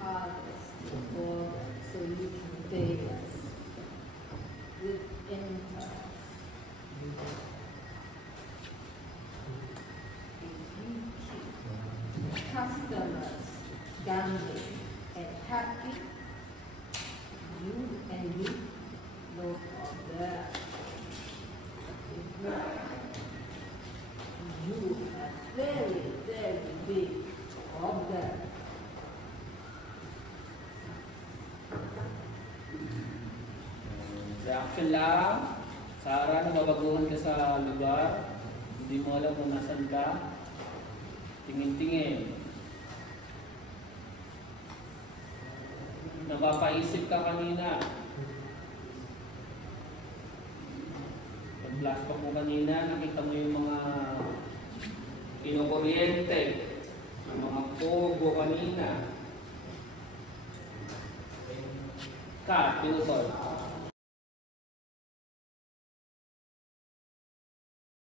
harvest all that, so you can pay us with interest. If you keep customers gambling and happy, you and me know of that. If not, you have very, very big problem. Reaction lang. Sara, na mabaguhan ka sa lugar. Hindi mo alam kung nasan ka. Tingin-tingin. Napapaisip ka kanina. Pag-flashback mo kanina, nakita mo yung mga kinukuryente, yung mga pogo kanina. Cut, pinutol.